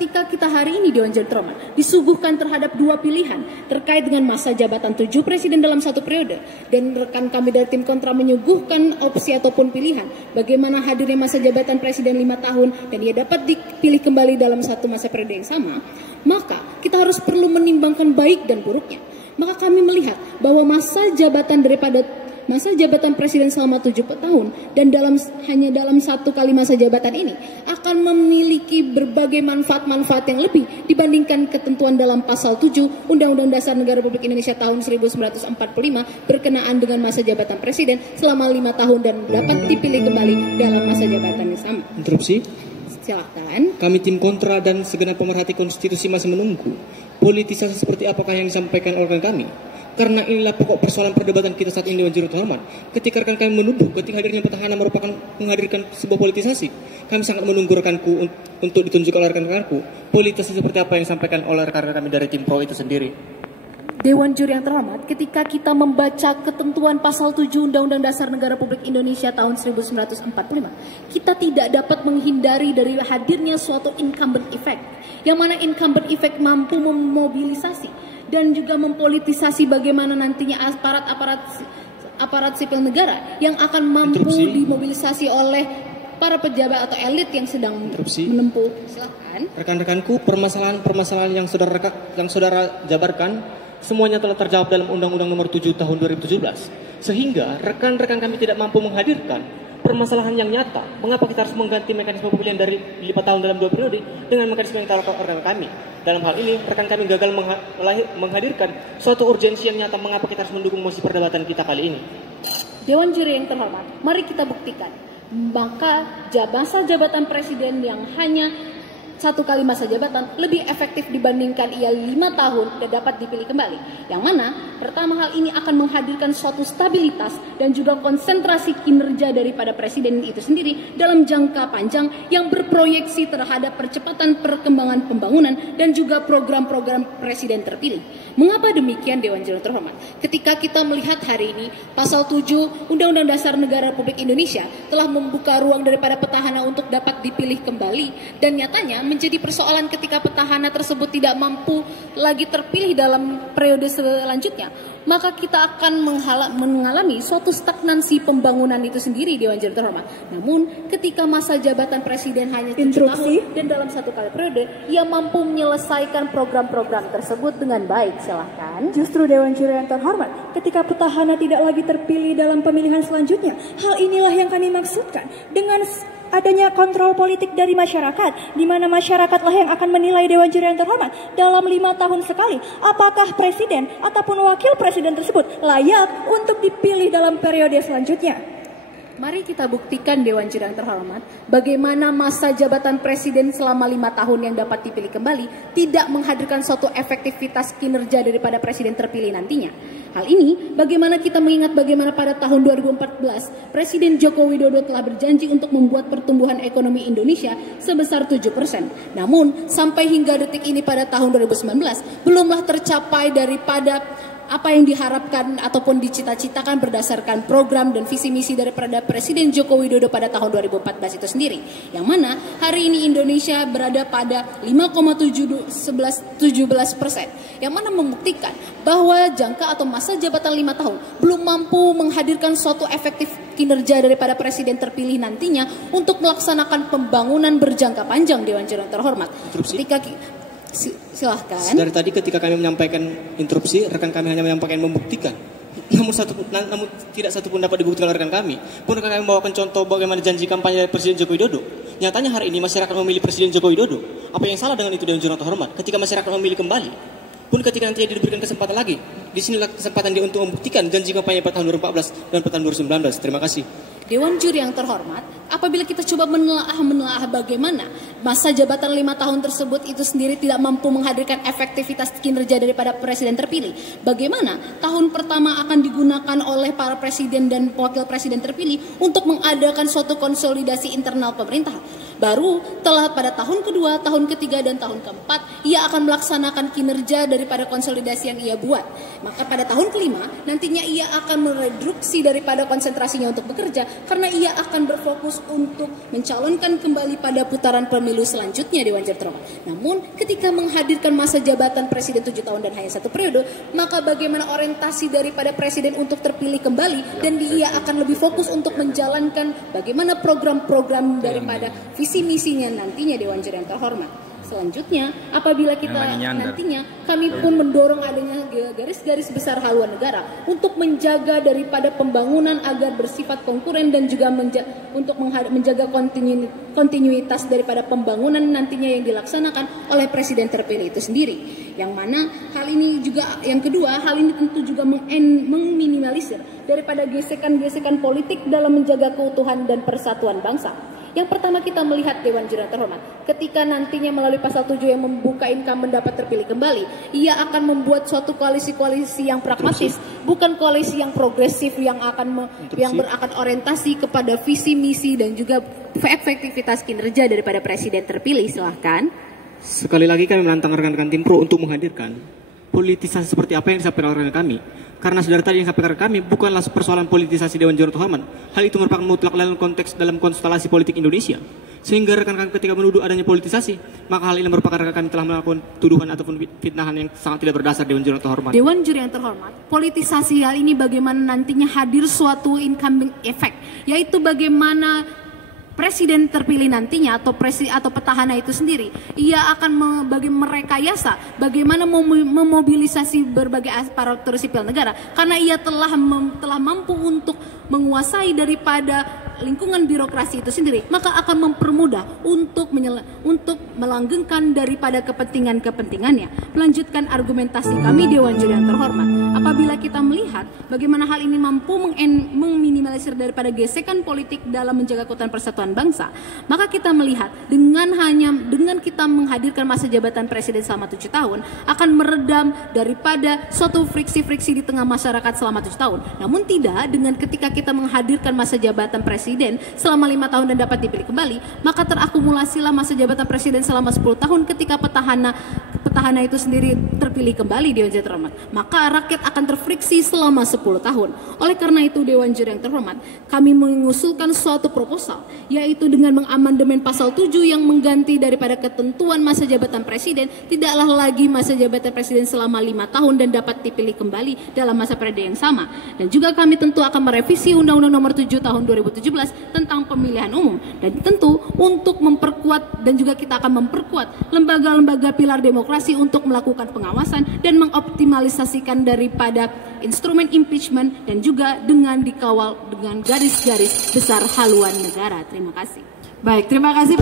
ketika kita hari ini Dewan Juri Terhormat disuguhkan terhadap dua pilihan terkait dengan masa jabatan 7 presiden dalam satu periode, dan rekan kami dari tim kontra menyuguhkan opsi ataupun pilihan bagaimana hadirnya masa jabatan presiden 5 tahun dan ia dapat dipilih kembali dalam satu masa periode yang sama, maka kita harus perlu menimbangkan baik dan buruknya. Maka kami melihat bahwa masa jabatan presiden selama 7 tahun dan hanya dalam satu kali masa jabatan ini akan memiliki berbagai manfaat-manfaat yang lebih dibandingkan ketentuan dalam pasal 7 Undang-Undang Dasar Negara Republik Indonesia tahun 1945 berkenaan dengan masa jabatan presiden selama 5 tahun dan dapat dipilih kembali dalam masa jabatan yang sama. Interupsi. Silakan. Kami tim kontra dan segenap pemerhati konstitusi masih menunggu politisasi seperti apakah yang disampaikan oleh kami. Karena inilah pokok persoalan perdebatan kita saat ini Dewan Juri Terhormat. Ketika rekan kami menuduh ketika hadirnya petahana merupakan menghadirkan sebuah politisasi, kami sangat menunggu rekanku untuk ditunjukkan oleh rekan-rekanku politisasi seperti apa yang disampaikan oleh rekan-rekan kami dari tim pro itu sendiri. Dewan Juri yang terhormat, ketika kita membaca ketentuan pasal 7 Undang-Undang Dasar Negara Republik Indonesia tahun 1945, kita tidak dapat menghindari dari hadirnya suatu incumbent effect, yang mana incumbent effect mampu memobilisasi dan juga mempolitisasi bagaimana nantinya aparat sipil negara yang akan mampu dimobilisasi oleh para pejabat atau elit yang sedang menempuh. Silakan. Rekan-rekanku, permasalahan yang saudara jabarkan semuanya telah terjawab dalam Undang-Undang Nomor 7 Tahun 2017. Sehingga rekan-rekan kami tidak mampu menghadirkan permasalahan yang nyata. Mengapa kita harus mengganti mekanisme pemilihan dari 5 tahun dalam 2 periode dengan mekanisme yang ditawarkan rekan kami. Dalam hal ini, rekan kami gagal menghadirkan suatu urgensi yang nyata mengapa kita harus mendukung mosi perdebatan kita kali ini. Dewan Juri yang terhormat, mari kita buktikan. Maka masa jabatan presiden yang hanya satu kali masa jabatan lebih efektif dibandingkan ia 5 tahun dan dapat dipilih kembali. Yang mana pertama hal ini akan menghadirkan suatu stabilitas dan juga konsentrasi kinerja daripada presiden itu sendiri dalam jangka panjang yang berproyeksi terhadap percepatan perkembangan pembangunan dan juga program-program presiden terpilih. Mengapa demikian Dewan Juri Terhormat? Ketika kita melihat hari ini pasal 7 Undang-Undang Dasar Negara Republik Indonesia telah membuka ruang daripada petahana untuk dapat dipilih kembali, dan nyatanya menjadi persoalan ketika petahana tersebut tidak mampu lagi terpilih dalam periode selanjutnya, maka kita akan mengalami suatu stagnansi pembangunan itu sendiri Dewan Juri Terhormat. Namun ketika masa jabatan presiden hanya 7 tahun dan dalam satu kali periode, ia mampu menyelesaikan program-program tersebut dengan baik. Silahkan. Justru Dewan Juri yang terhormat, ketika petahana tidak lagi terpilih dalam pemilihan selanjutnya, hal inilah yang kami maksudkan dengan adanya kontrol politik dari masyarakat, di mana masyarakatlah yang akan menilai Dewan Juri yang terhormat dalam 5 tahun sekali, apakah presiden ataupun wakil presiden tersebut layak untuk dipilih dalam periode selanjutnya. Mari kita buktikan Dewan Juri yang terhormat, bagaimana masa jabatan presiden selama 5 tahun yang dapat dipilih kembali tidak menghadirkan suatu efektivitas kinerja daripada presiden terpilih nantinya. Hal ini bagaimana kita mengingat bagaimana pada tahun 2014 Presiden Joko Widodo telah berjanji untuk membuat pertumbuhan ekonomi Indonesia sebesar 7%. Namun sampai hingga detik ini pada tahun 2019 belumlah tercapai daripada apa yang diharapkan ataupun dicita-citakan berdasarkan program dan visi misi daripada Presiden Joko Widodo pada tahun 2014 itu sendiri. Yang mana hari ini Indonesia berada pada 5,17%. Yang mana membuktikan bahwa jangka atau masa jabatan 5 tahun belum mampu menghadirkan suatu efektif kinerja daripada presiden terpilih nantinya untuk melaksanakan pembangunan berjangka panjang Dewan Juri yang terhormat. Ketika silahkan. Dari tadi ketika kami menyampaikan interupsi, rekan kami hanya menyampaikan membuktikan. Namun tidak satu pun dapat dibuktikan oleh rekan kami. Pun rekan kami membawakan contoh bagaimana janji kampanye Presiden Joko Widodo. Nyatanya hari ini masyarakat memilih Presiden Joko Widodo. Apa yang salah dengan itu Dewan Juri yang terhormat? Ketika masyarakat memilih kembali, pun ketika nantinya diberikan kesempatan lagi, disinilah kesempatan dia untuk membuktikan janji kampanye pada tahun 2014 dan pada tahun 2019. Terima kasih. Dewan Juri yang terhormat, apabila kita coba menelaah bagaimana masa jabatan 5 tahun tersebut itu sendiri tidak mampu menghadirkan efektivitas kinerja daripada presiden terpilih, bagaimana tahun pertama akan digunakan oleh para presiden dan wakil presiden terpilih untuk mengadakan suatu konsolidasi internal pemerintah. Baru telah pada tahun kedua, tahun ketiga, dan tahun keempat ia akan melaksanakan kinerja daripada konsolidasi yang ia buat. Maka pada tahun kelima nantinya ia akan mereduksi daripada konsentrasinya untuk bekerja, karena ia akan berfokus fokus untuk mencalonkan kembali pada putaran pemilu selanjutnya Dewan Juri terhormat. Namun ketika menghadirkan masa jabatan presiden 7 tahun dan hanya 1 periode, maka bagaimana orientasi daripada presiden untuk terpilih kembali, dan dia akan lebih fokus untuk menjalankan bagaimana program-program daripada visi misinya nantinya Dewan Juri yang terhormat. Selanjutnya, apabila kita nantinya, kami pun mendorong adanya garis-garis besar haluan negara untuk menjaga daripada pembangunan agar bersifat konkuren dan juga untuk menjaga kontinuitas daripada pembangunan nantinya yang dilaksanakan oleh presiden terpilih itu sendiri. Yang mana hal ini juga, yang kedua, hal ini tentu juga meminimalisir daripada gesekan-gesekan politik dalam menjaga keutuhan dan persatuan bangsa. Yang pertama, kita melihat Dewan Juri yang terhormat, ketika nantinya melalui pasal 7 yang membuka incumbent dapat terpilih kembali, ia akan membuat suatu koalisi-koalisi yang pragmatis, bukan koalisi yang progresif yang akan orientasi kepada visi misi dan juga efektivitas kinerja daripada presiden terpilih. Silahkan. Sekali lagi kami menantang rekan-rekan tim pro untuk menghadirkan politisasi seperti apa yang disampaikan oleh kami. Karena saudara tadi yang disampaikan kami bukanlah persoalan politisasi Dewan Juri terhormat. Hal itu merupakan mutlak dalam konstelasi politik Indonesia. Sehingga rekan-rekan ketika menuduh adanya politisasi, maka hal ini merupakan rekan kami telah melakukan tuduhan ataupun fitnahan yang sangat tidak berdasar Dewan Juri yang terhormat. Dewan Juri yang terhormat, politisasi hal ini bagaimana nantinya hadir suatu incumbent effect, yaitu bagaimana presiden terpilih nantinya atau petahana itu sendiri, ia akan merekayasa bagaimana memobilisasi berbagai aparatur sipil negara, karena ia telah mampu untuk menguasai daripada lingkungan birokrasi itu sendiri, maka akan mempermudah untuk melanggengkan daripada kepentingannya. Melanjutkan argumentasi kami Dewan Juri yang terhormat, apabila kita melihat bagaimana hal ini mampu meminimalisir daripada gesekan politik dalam menjaga keutuhan persatuan bangsa, maka kita melihat dengan kita menghadirkan masa jabatan presiden selama 7 tahun akan meredam daripada suatu friksi-friksi di tengah masyarakat selama 7 tahun. Namun tidak dengan ketika kita menghadirkan masa jabatan presiden selama 5 tahun dan dapat dipilih kembali, maka terakumulasilah masa jabatan presiden selama 10 tahun ketika petahana itu sendiri terpilih kembali Dewan Juri terhormat, maka rakyat akan terfriksi selama 10 tahun. Oleh karena itu Dewan Juri yang terhormat, kami mengusulkan suatu proposal, yaitu dengan mengamandemen pasal 7 yang mengganti daripada ketentuan masa jabatan presiden tidaklah lagi masa jabatan presiden selama 5 tahun dan dapat dipilih kembali dalam masa periode yang sama. Dan juga kami tentu akan merevisi Undang-Undang Nomor 7 Tahun 2017 tentang pemilihan umum, dan tentu untuk memperkuat dan juga kita akan memperkuat lembaga-lembaga pilar demokrasi untuk melakukan pengawasan dan mengoptimalisasikan daripada instrumen impeachment dan juga dengan dikawal dengan garis-garis besar haluan negara. Terima kasih. Baik, terima kasih.